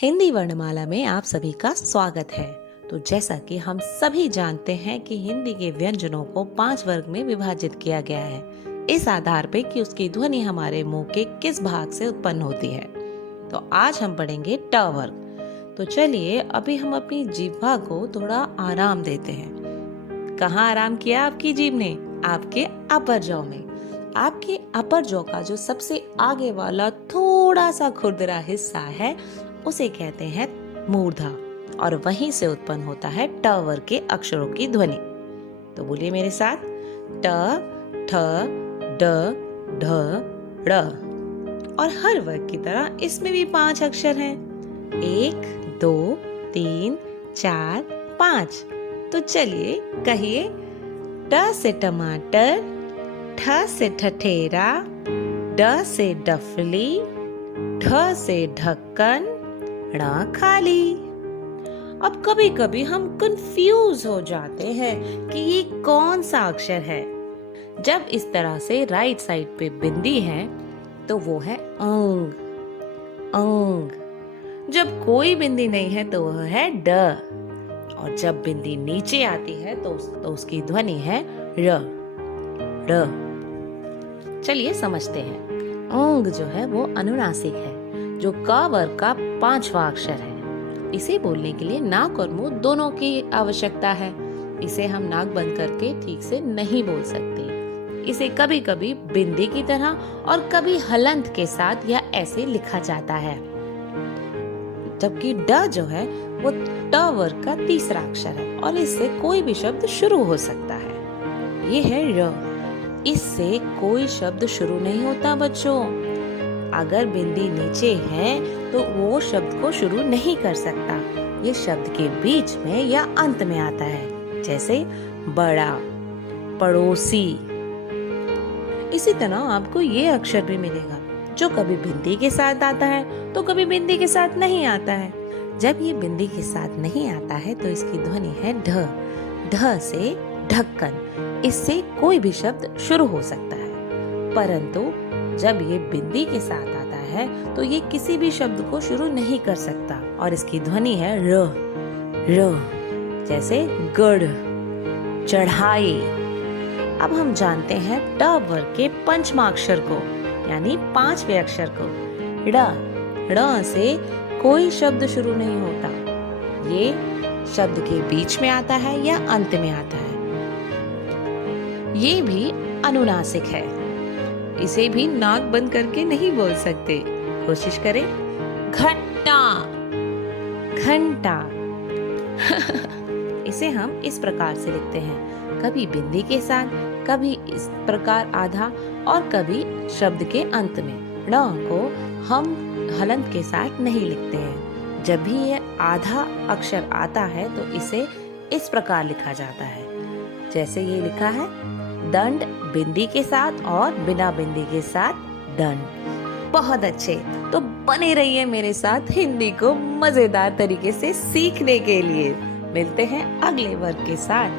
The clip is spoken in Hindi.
हिंदी वर्णमाला में आप सभी का स्वागत है। तो जैसा कि हम सभी जानते हैं कि हिंदी के व्यंजनों को 5 वर्ग में विभाजित किया गया है, इस आधार पे कि उसकी ध्वनि हमारे मुंह के किस भाग से उत्पन्न होती है। तो आज हम पढ़ेंगे ट वर्ग। तो चलिए अभी हम अपनी जीभा को थोड़ा आराम देते हैं। कहाँ आराम किया आपकी जीभ ने? आपके अपर जॉ में। आपके अपर जॉ का जो सबसे आगे वाला थोड़ा सा खुरदरा हिस्सा है उसे कहते हैं मूर्धा, और वहीं से उत्पन्न होता है ट वर्ग के अक्षरों की ध्वनि। तो बोलिए मेरे साथ, ट, ठ, ड, ढ, ड़। और हर वर्ग की तरह इसमें भी 5 अक्षर हैं। 1, 2, 3, 4, 5। तो चलिए कहिए, ट से टमाटर, ठ से ठठेरा, ड से डफली, ढ से ढक्कन, ण खाली। अब कभी कभी हम कंफ्यूज हो जाते हैं कि ये कौन सा अक्षर है। जब इस तरह से राइट साइड पे बिंदी है तो वो है अंग, अंग। जब कोई बिंदी नहीं है तो वह है ड, और जब बिंदी नीचे आती है तो उसकी ध्वनि है र, र। चलिए समझते हैं। अंग जो है वो अनुनासिक है, जो क वर्ग का 5वां अक्षर है। इसे बोलने के लिए नाक और मुंह दोनों की आवश्यकता है। इसे हम नाक बंद करके ठीक से नहीं बोल सकते। इसे कभी कभी बिंदी की तरह और कभी हलंत के साथ या ऐसे लिखा जाता है। जबकि ड जो है वो ट वर्ग का 3रा अक्षर है और इससे कोई भी शब्द शुरू हो सकता है। ये है र। इससे कोई शब्द शुरू नहीं होता बच्चों। अगर बिंदी नीचे है तो वो शब्द को शुरू नहीं कर सकता। ये शब्द के बीच में या अंत में आता है, जैसे बड़ा, पड़ोसी। इसी तरह आपको ये अक्षर भी मिलेगा जो कभी बिंदी के साथ आता है तो कभी बिंदी के साथ नहीं आता है। जब ये बिंदी के साथ नहीं आता है तो इसकी ध्वनि है ढ। ढ से ढक्कन। इससे कोई भी शब्द शुरू हो सकता है, परंतु जब ये बिंदी के साथ आता है तो ये किसी भी शब्द को शुरू नहीं कर सकता और इसकी ध्वनि है र, र। जैसे गढ़, चढ़ाई। अब हम जानते हैं ट वर्ग के 5वां अक्षर को, यानी 5वें अक्षर को, ड़। ड़ से कोई शब्द शुरू नहीं होता। ये शब्द के बीच में आता है या अंत में आता है। ये भी अनुनासिक है। इसे भी नाक बंद करके नहीं बोल सकते। कोशिश करें। घंटा, घंटा। इसे हम इस प्रकार से लिखते हैं, कभी बिंदी के साथ, कभी इस प्रकार आधा और कभी शब्द के अंत में। ण को हम हलंत के साथ नहीं लिखते हैं। जब भी ये आधा अक्षर आता है तो इसे इस प्रकार लिखा जाता है, जैसे ये लिखा है, दंड बिंदी के साथ और बिना बिंदी के साथ दंड। बहुत अच्छे। तो बने रहिए मेरे साथ हिंदी को मजेदार तरीके से सीखने के लिए। मिलते हैं अगले वर्ग के साथ।